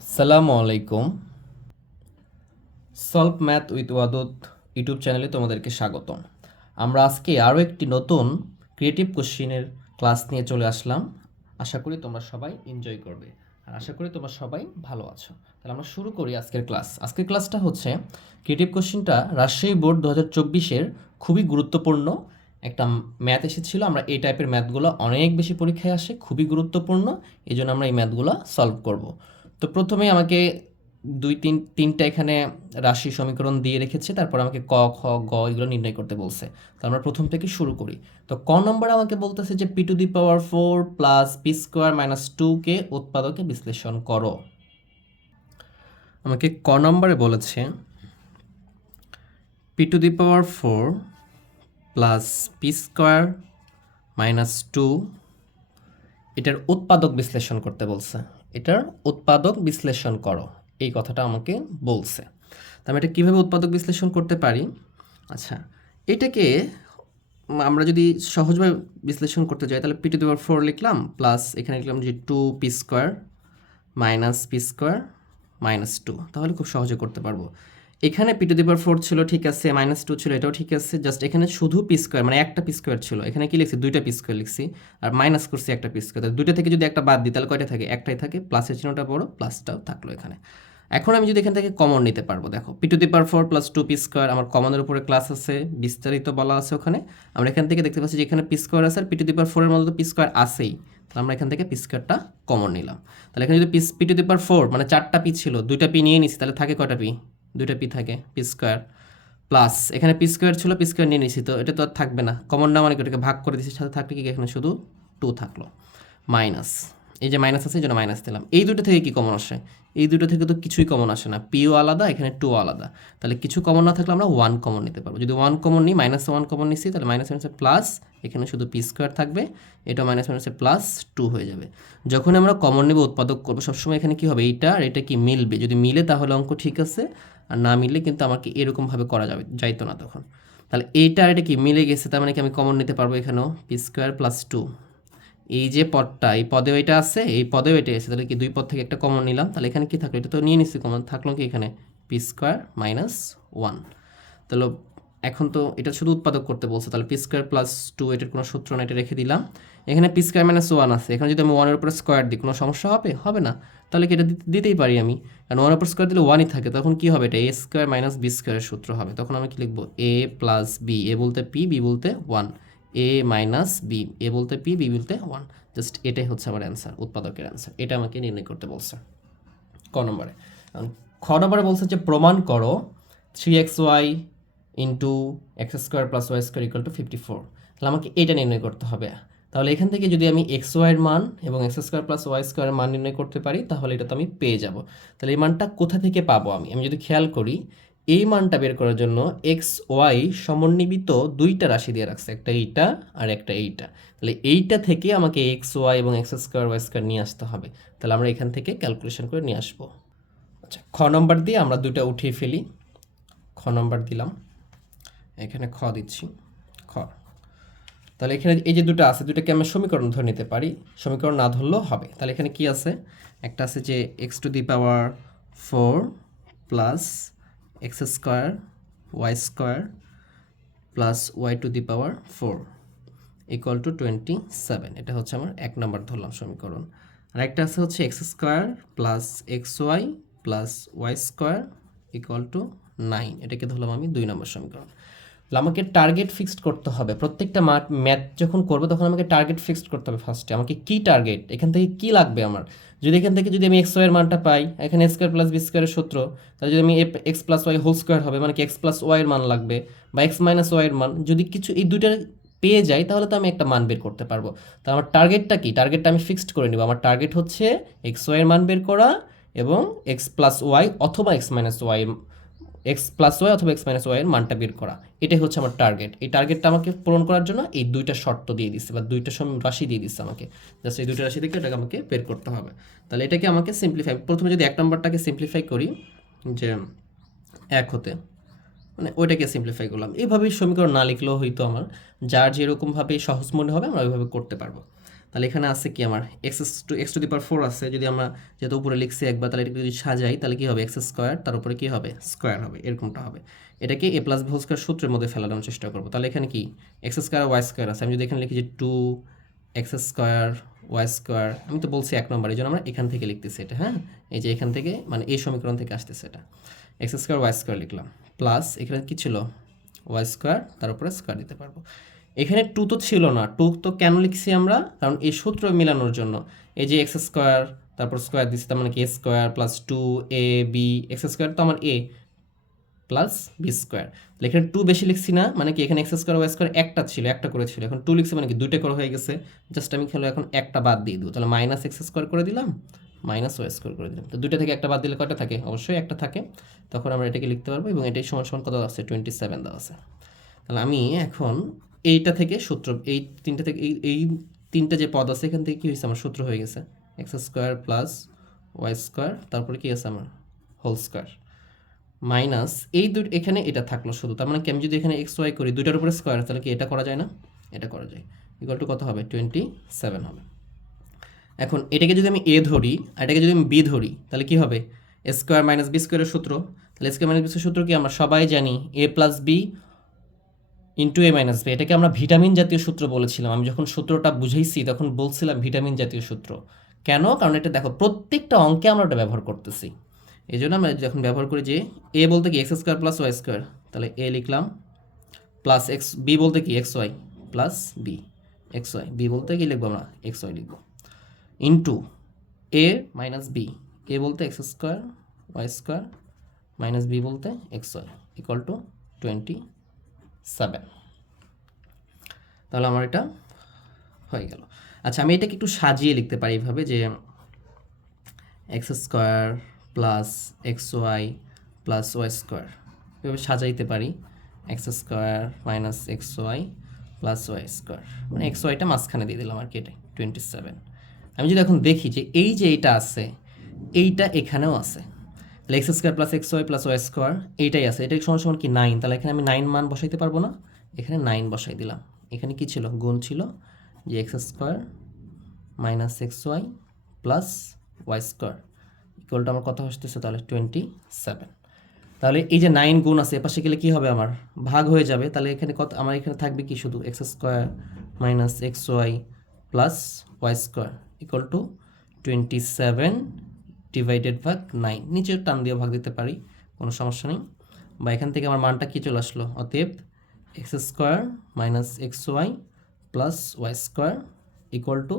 আসসালামু আলাইকুম। Solve math with Wadat YouTube চ্যানেলে তোমাদেরকে স্বাগতম। আমরা আজকে আরও একটি নতুন ক্রিয়েটিভ কোশ্চিনের ক্লাস নিয়ে চলে আসলাম। আশা করি তোমরা সবাই এনজয় করবে। আর আশা করি তোমরা সবাই ভালো আছো। তাহলে আমরা শুরু করি আজকের ক্লাস আজকের ক্লাসটা হচ্ছে ক্রিয়েটিভ কোশ্চিনটা রাজশাহী বোর্ড দু হাজার চব্বিশের খুবই গুরুত্বপূর্ণ একটা ম্যাথ এসেছিল। আমরা এই টাইপের ম্যাথগুলো অনেক বেশি পরীক্ষায় আসে, খুবই গুরুত্বপূর্ণ। এই জন্য আমরা এই ম্যাথগুলো সলভ করব। তো প্রথমে আমাকে দুই, তিন, তিনটা এখানে রাশি সমীকরণ দিয়ে রেখেছে, তারপর আমাকে ক, খ, গ এগুলো নির্ণয় করতে বলছে। তো আমরা প্রথম থেকে শুরু করি। তো ক নম্বর আমাকে বলতেছে যে P to the power four plus P square minus two কে উৎপাদকে বিশ্লেষণ করো। আমাকে ক নম্বরে বলেছে P to the power four plus P square minus two এটার উৎপাদক বিশ্লেষণ করতে বলছে। এটার উৎপাদক বিশ্লেষণ করো। এই কথাটা আমাকে বলছে। তা আমি এটা কীভাবে উৎপাদক বিশ্লেষণ করতে পারি? আচ্ছা এটাকে আমরা যদি সহজভাবে বিশ্লেষণ করতে যাই, তাহলে P to the power four লিখলাম প্লাস এখানে লিখলাম যে two P square minus P square minus two তাহলে খুব সহজে করতে পারব। এখানে P to the power four ছিল, ঠিক আছে মাইনাস টু ছিল, এটাও ঠিক আছে জাস্ট এখানে শুধু পি স্কোয়ার মানে একটা পি স্কোয়ার ছিল। এখানে কি লিখছি? দুইটা পি স্কোয়ার লিখছি, আর মাইনাস করছি একটা পি স্কোয়ার দুইটা থেকে যদি একটা বাদ দিই, তাহলে কয়টা থাকে? একটাই থাকে প্লাসের চিহ্নটা বড় প্লাসটাও থাকল এখানে। এখন আমি যদি এখান থেকে কমন নিতে পারব, দেখো P to the power four plus two P square আমার কমনের উপরে ক্লাস আছে, বিস্তারিত বলা আছে ওখানে। আমরা এখান থেকে দেখতে পাচ্ছি যে এখানে পি স্কোয়ার আছে, আর পি টু দি পাওয়ার ফোরের মধ্যে তো পি স্কোয়ার আছেই। তাহলে আমরা এখান থেকে পি স্কোয়ারটা কমন নিলাম। তাহলে এখানে যদি P to the power four মানে চারটা পি ছিল, দুইটা পি নিয়ে নিছি, তাহলে থাকে কয়টা পি দুইটা পি থাকে পি স্কোয়ার প্লাস। এখানে পি স্কোয়ার ছিল পি স্কোয়ার নিয়ে নিছি তো এটা তো আর থাকবে না। কমন না মানে কি, ওটাকে ভাগ করে দিচ্ছি সাথে থাকলে কি এখানে শুধু টু থাকল। মাইনাস এই যে মাইনাস আছে এই জন্য মাইনাস দিলাম। এই দুটো থেকে কি কমন আসে? এই দুটো থেকে তো কিছুই কমন আসে না। পিও আলাদা এখানে টু আলাদা। তাহলে কিছু কমন না থাকলে আমরা ওয়ান কমন নিতে পারব। যদি ওয়ান কমন নিই মাইনাস ওয়ান কমন নিচ্ছি তাহলে মাইনাস মাইনাসে প্লাস এখানে শুধু পি স্কোয়ার থাকবে এটা মাইনাস মাইনাসে প্লাস টু হয়ে যাবে। যখন আমরা কমন নেব উৎপাদক করব সবসময় এখানে কি হবে? এইটা আর এটা কি মিলবে? যদি মিলে তাহলে অঙ্ক ঠিক আছে। আর না মিললে কিন্তু আমাকে এরকমভাবে করা যাবে, যাইতো না তখন। তাহলে এইটা আর এটা কি? মিলে গেছে, তার মানে কি আমি কমন নিতে পারব এখানেও? পি স্কোয়ার প্লাস টু এই যে পদটা, এই পদেও এটা আছে, এই পদেও এটা আছে, তাহলে কি দুই পদ থেকে একটা কমন নিলাম? তাহলে এখানে কি থাকল? এটা তো নিয়ে নিচ্ছি কমন থাকল কি এখানে? পি স্কোয়ার মাইনাস ওয়ান তাহলে এখন তো এটা শুধু উৎপাদক করতে বলছে, তাহলে পি স্কোয়ার প্লাস টু এটার কোনো সূত্র না এটা রেখে দিলাম। এখানে পি স্কোয়ার মাইনাস ওয়ান আছে। এখানে যদি আমি ওয়ানের উপরে স্কোয়ার দিই, কোনো সমস্যা হবে? হবে না। তাহলে কি এটা দিতে- দিতেই পারি আমি? কারণ ওয়ানের উপর স্কোয়ার দিলে ওয়ানই থাকে, তখন কি হবে? এটা এ স্কোয়ার মাইনাস বি স্কোয়ারের সূত্র হবে। তখন আমি কি লিখব? এ প্লাস বি এ বলতে পি বি বলতে one A minus B A বলতে পি বি বলতে ওয়ান জাস্ট এটাই হচ্ছে আমার অ্যান্সার উৎপাদকের অ্যান্সার এটা আমাকে নির্ণয় করতে বলছে ক নম্বরে। খ নম্বরে বলছে যে, প্রমাণ করো three X Y into X square plus Y square equal to fifty four তাহলে আমাকে এটা নির্ণয় করতে হবে। তাহলে এখান থেকে যদি আমি এক্স ওয়াইয়ের মান এবং এক্স স্কোয়ার প্লাস ওয়াই স্কোয়ারের মান নির্ণয় করতে পারি, তাহলে এটা তো আমি পেয়ে যাব। তাহলে এই মানটা কোথা থেকে পাবো আমি? আমি যদি খেয়াল করি, এই মানটা বের করার জন্য এক্স ওয়াই সমন্বিত দুইটা রাশি দিয়ে রাখছে, একটা এইটা আর একটা এইটা। তাহলে এইটা থেকে আমাকে এক্স ওয়াই এবং এক্স স্কোয়ার ওয়াই স্কোয়ার নিয়ে আসতে হবে। তাহলে আমরা এখান থেকে ক্যালকুলেশন করে নিয়ে আসব। আচ্ছা খ নম্বর দিয়ে আমরা দুটো উঠিয়ে ফেলি। খ নম্বর দিলাম। এখানে খ দিচ্ছি। তাহলে এখানে এই যে দুটো আছে, দুটোকে আমরা সমীকরণ ধরে নিতে পারি। সমীকরণ না ধরলেও হবে। তাহলে এখানে কি আছে? একটা আছে যে X to the power four plus X square Y square plus Y to the power four equal to twenty seven এটা হচ্ছে আমার এক নম্বর ধরলাম সমীকরণ। আর একটা আছে হচ্ছে X square plus X Y plus Y square equal to nine এটাকে ধরলাম আমি দুই নম্বর সমীকরণ। আমাকে টার্গেট ফিক্সড করতে হবে। প্রত্যেকটা ম্যাথ যখন করব তখন আমাকে টার্গেট ফিক্সড করতে হবে ফার্স্টে আমাকে কি টার্গেট এখান থেকে কি লাগবে আমার? যদি এখান থেকে যদি আমি এক্স ওয়াইয়ের মানটা পাই, এখানে এক্স স্কোয়ার প্লাস বি স্কোয়ারের সূত্র, তাহলে যদি আমি X plus Y whole square হবে মানে কি এক্স প্লাস ওয়াইয়ের মান লাগবে বা এক্স মাইনাস ওয়াইয়ের মান, যদি কিছু এই দুইটা পেয়ে যাই, তাহলে তো আমি একটা মান বের করতে পারব। তো আমার টার্গেটটা কি? টার্গেটটা আমি ফিক্সড করে নিব। আমার টার্গেট হচ্ছে এক্স ওয়াইয়ের মান বের করা এবং এক্স প্লাস ওয়াই অথবা X minus Y X plus Y অথবা এক্স মাইনাস ওয়াই এর মানটা বের করা। এটাই হচ্ছে আমার টার্গেট এই টার্গেটটা আমাকে পূরণ করার জন্য এই দুইটা শর্ত দিয়ে দিচ্ছে বা দুইটা রাশি দিয়ে দিচ্ছে আমাকে। জাস্ট এই দুইটা রাশি থেকে এটাকে আমাকে বের করতে হবে। তাহলে এটাকে আমাকে সিম্পলিফাই প্রথমে যদি এক নম্বরটাকে সিম্পলিফাই করি, যে এক হতে মানে ওইটাকে সিম্পলিফাই করলাম। এইভাবেই সমীকরণ না লিখলেও হয়তো আমার, যার যেরকমভাবে সহজ মনে হবে, আমরা ওইভাবে করতে পারব। তাহলে এখানে আছে কি আমার? X to X to the power four আছে। যদি আমরা যেহেতু উপরে লিখছি একবার, তাহলে এটাকে যদি সাজাই, তাহলে কি হবে? এক্স স্কোয়ার তার উপরে কী হবে? স্কোয়ার হবে, এরকমটা হবে। এটাকে এ প্লাস হোল স্কোয়ার সূত্রের মধ্যে ফেলানোর চেষ্টা করব। তাহলে এখানে কি? এক্স স্কোয়ার ওয়াই স্কোয়ার আছে। আমি যদি এখানে লিখি যে two X square Y square আমি তো বলছি এক নম্বর এই জন্য আমরা এখান থেকে লিখতেছি এটা হ্যাঁ? এই যে এখান থেকে মানে এই সমীকরণ থেকে আসতেছে এটা। এক্স স্কোয়ার ওয়াই স্কোয়ার লিখলাম। প্লাস এখানে কি ছিল? ওয়াই স্কোয়ার তার উপরে স্কোয়ার দিতে পারব। এখানে টু তো ছিল না। টু তো কেন লিখছি আমরা? কারণ এই সূত্র মিলানোর জন্য। এই যে এক্স স্কোয়ার তারপর স্কোয়ার দিচ্ছি তার মানে কি? A square plus two A B X square তো আমার এ প্লাস বি স্কোয়ার এখানে টু বেশি লিখছি না মানে কি? এখানে এক্স স্কোয়ার ওয়াই স্কোয়ার একটা ছিল, একটা করে ছিল এখন টু লিখছি মানে কি? দুইটা করে হয়ে গেছে। জাস্ট আমি খেলো, এখন একটা বাদ দিয়ে দেবো। তাহলে মাইনাস এক্স স্কোয়ার করে দিলাম মাইনাস ওয়াই স্কোয়ার করে দিলাম। তো দুইটা থেকে একটা বাদ দিলে কয়টা থাকে? অবশ্যই একটা থাকে। তখন আমরা এটাকে লিখতে পারব এবং এটাই সমান সমান কত আছে? টোয়েন্টি সেভেন দেওয়া আছে। তাহলে আমি এখন এইটা থেকে সূত্র, এই তিনটা থেকে, এই এই তিনটা যে পদ আছে, এখান থেকে কী হয়েছে আমার? সূত্র হয়ে গেছে। X square plus y square, তারপরে কী আছে আমার? Whole square. মাইনাস এই দুই, এখানে এটা থাকল শুধু। তার মানে কি, আমি যদি এখানে এক্স, ওয়াই করি, দুইটার উপরে স্কোয়ার, তাহলে কি এটা করা যায় না? এটা করা যায়। ইকুয়াল টু কত হবে? টোয়েন্টি সেভেন হবে। এখন এটাকে যদি আমি এ ধরি, আর এটাকে যদি আমি বি ধরি, তাহলে কি হবে? স্কোয়ার মাইনাস বি স্কোয়ারের সূত্র। তাহলে স্কোয়ার মাইনাস বি সূত্র কি আমরা সবাই জানি? A plus b into a minus b এটাকে আমরা ভিটামিন জাতীয় সূত্র বলেছিলাম। আমি যখন সূত্রটা বুঝাইছি, তখন বলছিলাম ভিটামিন জাতীয় সূত্র। কেন? কারণ এটা দেখো, প্রত্যেকটা অঙ্কে আমরা ওটা ব্যবহার করতেছি। এই জন্য আমরা যখন ব্যবহার করি যে এ বলতে কি x square plus y square তাহলে এ লিখলাম প্লাস এক্স বি বলতে কি x y plus b x y b বলতে কি লিখব আমরা? এক্স ওয়াই লিখব। Into a minus b a বলতে x square y square minus b বলতে x y equal to twenty seven তাহলে আমার এটা হয়ে গেল। আচ্ছা আমি এটাকে একটু সাজিয়ে লিখতে পারি এইভাবে যে x square plus x y plus y square এভাবে সাজাইতে পারি x square minus x y plus y square মানে এক্স ওয়াইটা মাঝখানে দিয়ে দিলাম আর কি এটাই টোয়েন্টি সেভেন আমি যদি এখন দেখি যে এই যে এইটা আছে, এইটা এখানেও আছে। X square plus x y plus y square এইটাই আছে। এটা সমান সমান কি নাইন তাহলে এখানে আমি নাইন মান বসাইতে পারব না। এখানে নাইন বসাই দিলাম। এখানে কি ছিল? গুণ ছিল যে x square minus x y plus y square ইকুয়ালটা আমার কথা আসতেছে? তাহলে টোয়েন্টি সেভেন তাহলে এই যে নাইন গুণ আছে, এপাশে গেলে কী হবে আমার? ভাগ হয়ে যাবে। তাহলে এখানে কত, আমার এখানে থাকবে কি শুধু? X square minus x y plus y square equal to twenty seven divided ভাগ নাইন নিচে টান দিয়ে ভাগ দিতে পারি, কোনো সমস্যা নেই। বা এখান থেকে আমার মানটা কী চলে আসলো? অতএব x square minus x y plus y square equal to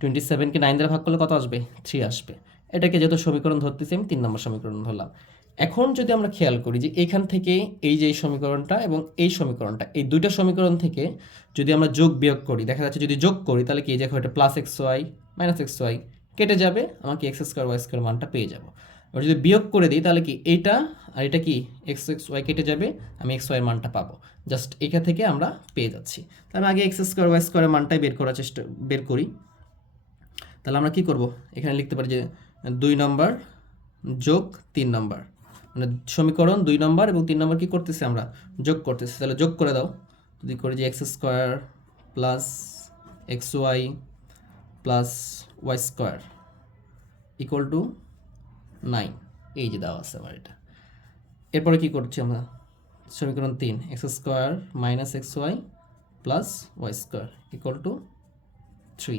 twenty সেভেনকে nine দ্বারা ভাগ করলে কত আসবে? থ্রি আসবে। এটাকে যেহেতু সমীকরণ ধরতেছি, আমি তিন নম্বর সমীকরণ ধরলাম। এখন যদি আমরা খেয়াল করি যে এখান থেকে এই যে এই সমীকরণটা এবং এই সমীকরণটা, এই দুইটা সমীকরণ থেকে যদি আমরা যোগ বিয়োগ করি, দেখা যাচ্ছে যদি যোগ করি, তাহলে কি দেখো এটা plus x y minus x y কেটে যাবে, আমাকে এক্স স্কোয়ার ওয়াই স্কোয়ার মানটা পেয়ে যাব। আর যদি বিয়োগ করে দিই, তাহলে কি এইটা আর এটা কি? এক্স এক্স ওয়াই কেটে যাবে, আমি এক্স ওয়াই মানটা পাবো। জাস্ট এখান থেকে আমরা পেয়ে যাচ্ছি। তাহলে আগে এক্স স্কোয়ার ওয়াই স্কোয়ারের মানটাই বের করার চেষ্টা, বের করি। তাহলে আমরা কি করব? এখানে লিখতে পারি যে দুই নম্বর যোগ তিন নম্বর। মানে সমীকরণ দুই নম্বর এবং তিন নম্বর কি করতেছি আমরা? যোগ করতেছি। তাহলে যোগ করে দাও। যদি করি যে x square plus x y plus y square equal to nine এই যে দেওয়া আছে আমার এটা। এরপরে কি করছি আমরা? সমীকরণ তিন x square minus x y plus y square equal to three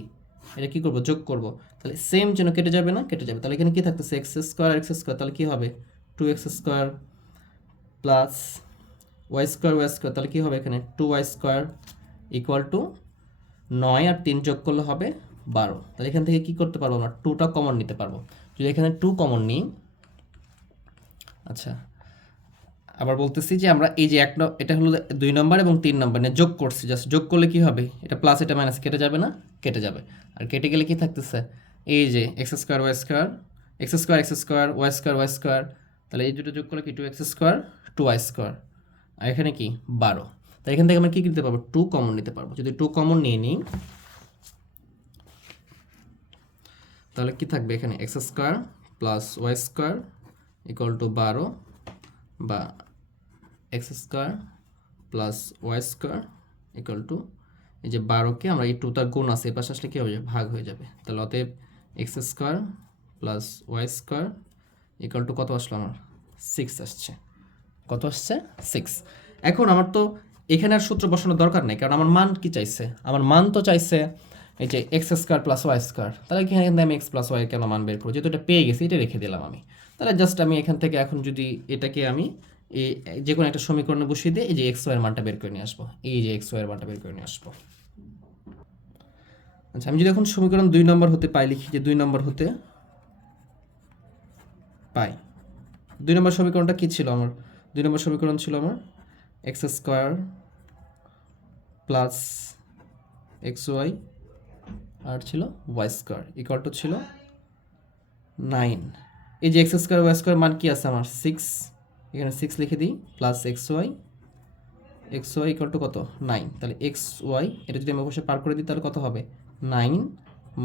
এটা কী করব? যোগ করব। তাহলে সেম যেন কেটে যাবে না, কেটে যাবে। তাহলে এখানে কী থাকতেছে? এক্স স্কোয়ার এক্স স্কোয়ার তাহলে কী হবে? Two x square plus y square y square তাহলে কী হবে এখানে? Two y square equal to নয় আর তিন যোগ করলে হবে বারো। তাহলে এখান থেকে কী করতে পারব আমরা? টুটা কমন নিতে পারব। যদি এখানে টু কমন নিই আচ্ছা আবার বলতেছি যে আমরা এই যে এক এটা হলো দুই নম্বর এবং তিন নম্বর নিয়ে যোগ করছি। জাস্ট যোগ করলে কি হবে? এটা প্লাস এটা মাইনাস কেটে যাবে না? কেটে যাবে। আর কেটে গেলে কি থাকতেছে? এই যে x square y square x square x square y square y square তাহলে এই দুটো যোগ করলে কি two x square two y square আর এখানে কি? বারো। তাই এখান থেকে আমরা কী নিতে পারব? টু কমন নিতে পারব। যদি টু কমন নিয়ে নিই তাহলে কি থাকবে এখানে? X square plus y square equal to বারো বা x square plus y square equal to এই যে বারোকে আমরা এই টু তার গুণ আছে, এই পাশে আসলে কী হবে? ভাগ হয়ে যাবে। তাহলে অতএব x square plus y square equal to কত আসলো আমার? সিক্স আসছে। কত আসছে? সিক্স এখন আমার তো এখানে আর সূত্র বসানোর দরকার নেই, কারণ আমার মান কি চাইছে? আমার মান তো চাইছে এই যে x square plus y square তাহলে এখানে কিন্তু আমি এক্স প্লাস ওয়াই কেন মান বের করব? যেহেতু এটা পেয়ে গেছি এটা রেখে দিলাম আমি। তাহলে জাস্ট আমি এখান থেকে এখন যদি এটাকে আমি এই যে কোনো একটা সমীকরণে বসিয়ে দিয়ে এই যে এক্স ওয়াইয়ের মানটা বের করে নিয়ে আসব। এই যে এক্স ওয়াইয়ের মানটা বের করে নিয়ে আসব। আচ্ছা আমি যদি এখন সমীকরণ দুই নম্বর হতে পাই, লিখি যে দুই নম্বর হতে পাই। দুই নম্বর সমীকরণটা কী ছিল আমার? দুই নম্বর সমীকরণ ছিল আমার x square plus x y আর ছিল ওয়াই স্কোয়ার ইকুয়াল টু ছিল নাইন এই যে এক্স স্কোয়ার ওয়াই স্কোয়ার মান কি আছে আমার? সিক্স এখানে সিক্স লিখে দিই plus x y x y equal to কত? নাইন তাহলে এক্স ওয়াই এটা যদি আমি অবশ্যই পার করে দিই, তাহলে কত হবে? Nine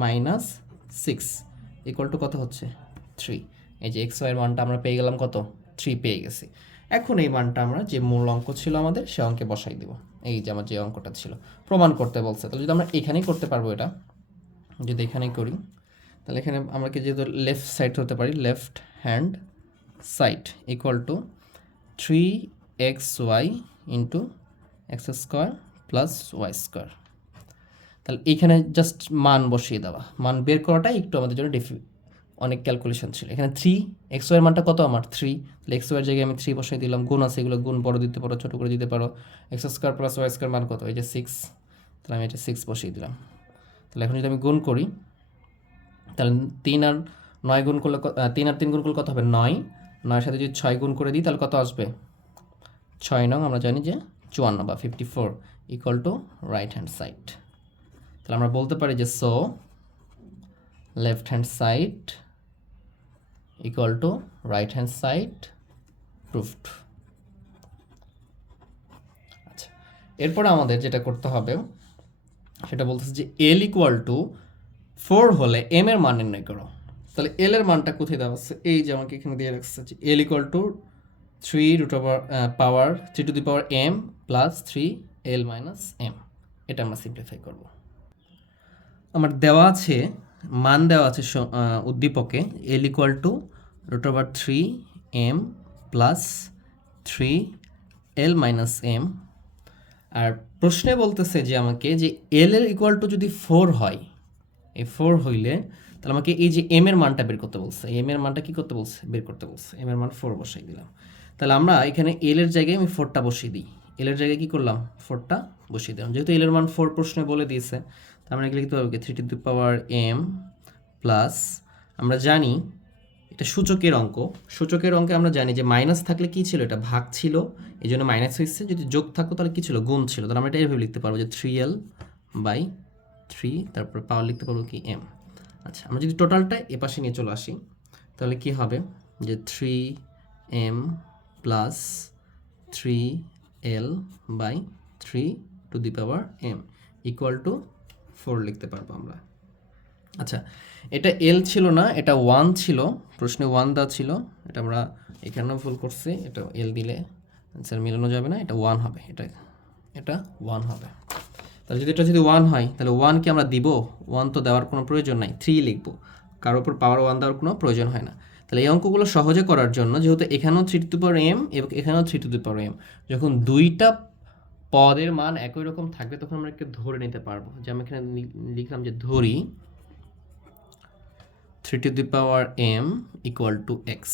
minus six equal to কত হচ্ছে? থ্রি এই যে এক্স ওয়াইয়ের মানটা আমরা পেয়ে গেলাম কত? থ্রি পেয়ে গেছি। এখন এই মানটা আমরা যে মূল অঙ্ক ছিল আমাদের, সে অঙ্কে বসাই দেব। এই যে আমার যে অঙ্কটা ছিল, প্রমাণ করতে বলছে। তাহলে যদি আমরা এখানেই করতে পারব এটা যদি এখানেই করি, তাহলে এখানে আমরা কি যেহেতু লেফট সাইড হতে পারি left hand side equal to three x y into x square plus y square তাহলে এখানে জাস্ট মান বসিয়ে দেওয়া। মান বের করাটাই একটু আমাদের জন্য ডিফি অনেক ক্যালকুলেশন ছিল। এখানে থ্রি এক্স ওয়ার মানটা কত আমার? থ্রি তাহলে এক্স ওয়ার জায়গায় আমি থ্রি বসাই দিলাম, গুণ আছে এগুলো, গুণ বড় দিতে পারো, ছোটো করে দিতে পারো। X square plus y square মান কত? এই যে সিক্স তাহলে আমি এটা সিক্স বসিয়ে দিলাম। তাহলে এখন যদি আমি গুণ করি, তাহলে তিন আর নয় গুণ করলে তিন আর তিন গুণ করলে কত হবে? নয়। নয়ের সাথে যদি ছয় গুণ করে দিই, তাহলে কত আসবে? ছয় নং আমরা জানি যে চুয়ান্ন বা fifty four equal to right hand side তাহলে আমরা বলতে পারি যে so left hand side equal to right hand side proved আচ্ছা এরপরে আমাদের যেটা করতে হবে সেটা বলতেছে যে এল ইকুয়াল টু ফোর হলে এম এর মান নির্ণয় করো। তাহলে এল এর মানটা কোথায় দেওয়া আছে? এই যে আমাকে এখানে দিয়ে রাখছে যে l equal to three root over power three to the power m plus three l minus m এটা আমরা সিম্পলিফাই করব। আমার দেওয়া আছে, মান দেওয়া আছে উদ্দীপকে l equal to root over three m plus three l minus m আর প্রশ্নে বলতেছে যে আমাকে যে এল এর ইকুয়াল টু যদি ফোর হয়, এই ফোর হইলে তাহলে আমাকে এই যে এম এর মানটা বের করতে বলছে। এম এর মানটা কি করতে বলছে? বের করতে বলছে। এম এর মান ফোর বসাই দিলাম। তাহলে আমরা এখানে এল এর জায়গায় আমি ফোরটা বসিয়ে দিই। এল এর জায়গায় কি করলাম? ফোরটা বসিয়ে দিলাম। যেহেতু এল এর মান ফোর প্রশ্নে বলে দিয়েছে, তার মানে লিখতে পারব কি? Three to the power m plus আমরা জানি এটা সূচকের অঙ্ক। সূচকের অঙ্কে আমরা জানি যে মাইনাস থাকলে কি ছিল? এটা ভাগ ছিল। এই জন্য মাইনাস হয়েছে। যদি যোগ থাকতো তাহলে কি ছিল? গুণ ছিল। তাহলে আমরা এটা এভাবে লিখতে পারব যে থ্রি এল বাই থ্রি তারপর পাওয়ার লিখতে পারব কি? এম আচ্ছা আমরা যদি টোটালটা এ পাশে নিয়ে চলে আসি, তাহলে কি হবে? যে three m plus three l by three to the power m equal to four লিখতে পারব আমরা। আচ্ছা এটা এল ছিল না, এটা ওয়ান ছিল, প্রশ্নে ওয়ান দা ছিল, এটা আমরা এখানেও ভুল করছি, এটা এল দিলে অ্যান্সার মেলানো যাবে না, এটা ওয়ান হবে, এটা এটা ওয়ান হবে। তাহলে যদি এটা যদি ওয়ান হয়, তাহলে ওয়ান কি আমরা দিব ওয়ান তো দেওয়ার কোনো প্রয়োজন নাই থ্রি লিখব কারোর উপর পাওয়ার ওয়ান দেওয়ার কোনো প্রয়োজন হয় না। তাহলে এই অঙ্কগুলো সহজে করার জন্য, যেহেতু এখানেও থ্রি টু পাওয়ার এম এবং এখানেও থ্রি টু পাওয়ার এম যখন দুইটা পদের মান একই রকম থাকবে, তখন আমরা একটু ধরে নিতে পারব। যে আমি এখানে লিখলাম যে ধরি three to the power m equal to x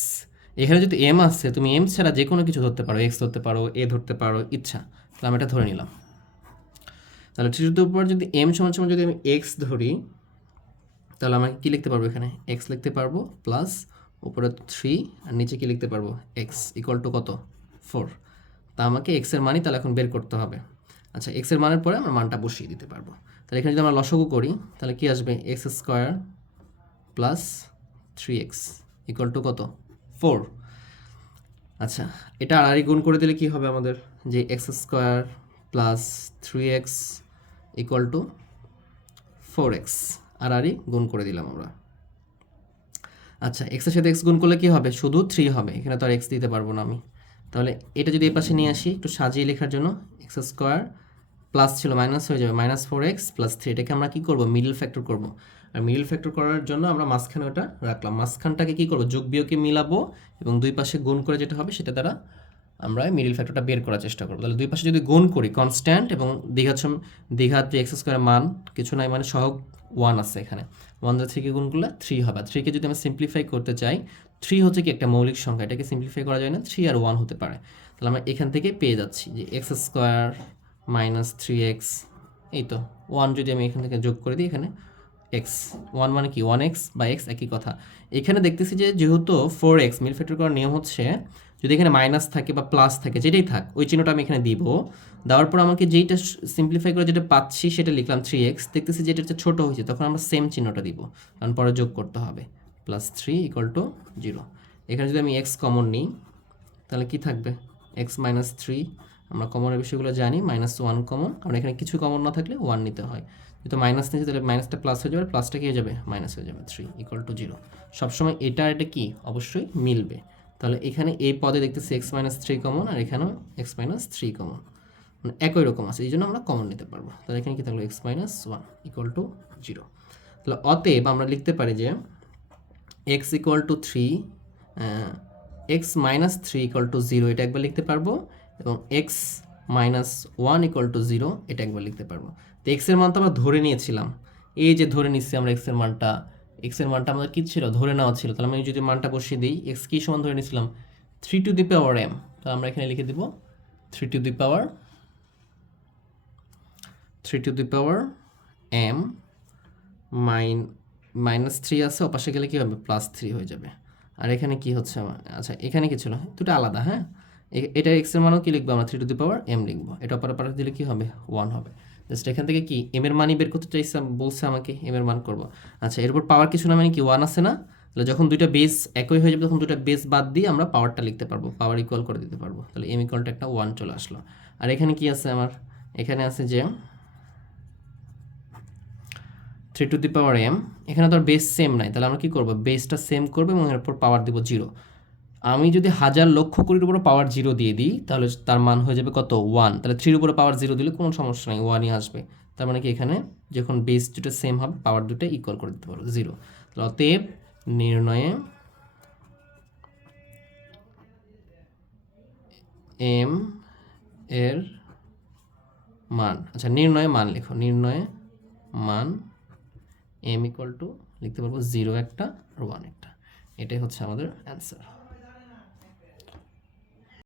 এখানে যদি এম আসছে তুমি এম ছাড়া যে কোনো কিছু ধরতে পারো এক্স ধরতে পারো এ ধরতে পারো, ইচ্ছা। তাহলে আমি এটা ধরে নিলাম। তাহলে থ্রি টু দি পাওয়ার যদি এম সমান সমান যদি আমি এক্স ধরি, তাহলে আমরা কি লিখতে পারব এখানে? এক্স লিখতে পারব প্লাস উপরে থ্রি আর নিচে কি লিখতে পারব? এক্স ইকুয়াল টু কত? ফোর তা আমাকে এক্সের মানই তাহলে এখন বের করতে হবে। আচ্ছা এক্সের মানের পরে আমরা মানটা বসিয়ে দিতে পারব। তাহলে এখানে যদি আমরা লসগু করি, তাহলে কি আসবে? X square plus three x equal to কত? ফোর আচ্ছা এটা আর গুণ করে দিলে কি হবে আমাদের? যে x square plus three x equal to four x আরই গুণ করে দিলাম আমরা। আচ্ছা এক্সের সাথে এক্স গুণ করলে কি হবে? শুধু থ্রি হবে। এখানে তো আর এক্স দিতে পারব না আমি। তাহলে এটা যদি এই পাশে নিয়ে আসি, একটু সাজিয়ে লেখার জন্য এক্স স্কোয়ার প্লাস ছিল মাইনাস হয়ে যাবে। Minus four x plus three এটাকে আমরা কী করব? মিডল ফ্যাক্টর করব। আর মিডল ফ্যাক্টর করার জন্য আমরা মাঝখানে ওটা রাখলাম। মাঝখানটাকে কী করব? যোগ বিয়োগে মিলাবো এবং দুই পাশে গুণ করে যেটা হবে সেটা দ্বারা আমরা মিডিল ফ্যাক্টরটা বের করার চেষ্টা করব। তাহলে দুই পাশে যদি গুণ করি কনস্ট্যান্ট এবং দীঘা দীঘার যে এক্স স্কোয়ারের মান, কিছু নাই মানে সহগ ওয়ান আছে এখানে। ওয়ান দ্বারা থ্রিকে গুণ করলে থ্রি হবে। থ্রিকে যদি আমরা সিম্পলিফাই করতে চাই থ্রি হচ্ছে কি একটা মৌলিক সংখ্যা। এটাকে সিম্পলিফাই করা যায় না থ্রি আর ওয়ান হতে পারে। তাহলে আমরা এখান থেকে পেয়ে যাচ্ছি যে x square minus three x এই তো। ওয়ান যদি আমি এখান থেকে যোগ করে দিই এখানে এক্স, ওয়ান মানে কি? ওয়ান এক্স বা এক্স একই কথা। এখানে দেখতেছি যে যেহেতু ফোর এক্স, মিল ফ্যাক্টর করার নিয়ম হচ্ছে যদি এখানে মাইনাস থাকে বা প্লাস থাকে, যেটাই থাক, ওই চিহ্নটা আমি এখানে দিব। দেওয়ার পর আমাকে যেইটা সিম্পলিফাই করে যেটা পাচ্ছি সেটা লিখলাম থ্রি এক্স দেখতেছি যেটা হচ্ছে ছোটো হয়েছে, তখন আমরা সেম চিহ্নটা দিব। কারণ পরে যোগ করতে হবে। Plus three equal to zero এখানে যদি আমি এক্স কমন নিই, তাহলে কি থাকবে? এক্স মাইনাস থ্রি আমরা কমনের বিষয়গুলো জানি মাইনাস ওয়ান কমন কারণ এখানে কিছু কমন না থাকলে ওয়ান নিতে হয়। যেহেতু মাইনাস নিয়েছি, তাহলে মাইনাসটা প্লাস হয়ে যাবে প্লাসটা কি হয়ে যাবে? মাইনাস হয়ে যাবে থ্রি ইকুয়াল টু জিরো সবসময় এটা এটা কি? অবশ্যই মিলবে। তাহলে এখানে এই পদে দেখতেছি এক্স মাইনাস থ্রি কমন আর এখানেও এক্স মাইনাস থ্রি কমন মানে একই রকম আছে, এই জন্য আমরা কমন নিতে পারব। তাহলে এখানে কি থাকল? X minus one equal to zero তাহলে অতএব আমরা লিখতে পারি যে x equal to three x minus three equal to zero এটা একবার লিখতে পারব। এবং x minus one equal to zero এটা একবার লিখতে পারব। তো এক্সের মান তো আমরা ধরে নিয়েছিলাম। এই যে ধরে নিচ্ছি আমরা এক্সের মানটা এক্সের মানটা আমাদের কী ছিল? ধরে নেওয়া ছিল। তাহলে আমি যদি মানটা বসিয়ে দিই এক্স কী সমান ধরে নিয়েছিলাম? Three to the power m তাহলে আমরা এখানে লিখে দিব three to the power three to the power m mine minus three আছে, ওপাশে গেলে কী হবে? প্লাস থ্রি হয়ে যাবে। আর এখানে কি হচ্ছে? আচ্ছা এখানে কি ছিল? দুটো আলাদা হ্যাঁ? এটা এক্সের মানও কি লিখব আমরা? Three to the power m লিখব। এটা অপার পারে দিলে কি হবে? ওয়ান হবে। জাস্ট এখান থেকে কি? এম এর মানই বের করতে চাইছে, বলছে আমাকে এম এর মান করব। আচ্ছা এরপর পাওয়ার কিছু না মানে কি? ওয়ান আছে না? তাহলে যখন দুইটা বেস একই হয়ে যাবে, তখন দুইটা বেস বাদ দিয়ে আমরা পাওয়ারটা লিখতে পারব। পাওয়ার ইকুয়াল করে দিতে পারব। তাহলে এম ইকুয়ালটা একটা ওয়ান চলে আসলো। আর এখানে কি আছে আমার? এখানে আছে যে three to the power m এখানে তো আর বেস সেম নাই। তাহলে আমরা কি করব? বেসটা সেম করব এবং এরপর পাওয়ার দিব জিরো আমি যদি হাজার লক্ষ কোটির উপরে পাওয়ার জিরো দিয়ে দিই, তাহলে তার মান হয়ে যাবে কত? ওয়ান তাহলে থ্রির উপরে পাওয়ার জিরো দিলে কোনো সমস্যা নেই ওয়ানই আসবে। তার মানে কি এখানে যখন বেস দুটো সেম হবে পাওয়ার দুটো ইকুয়াল করে দিতে পারব জিরো অতএব নির্ণয়ে এম এর মান আচ্ছা নির্ণয়ে মান লেখো। নির্ণয়ে মান এম ইকুয়াল টু লিখতে পারব জিরো একটা আর ওয়ান একটা। এটাই হচ্ছে আমাদের অ্যান্সার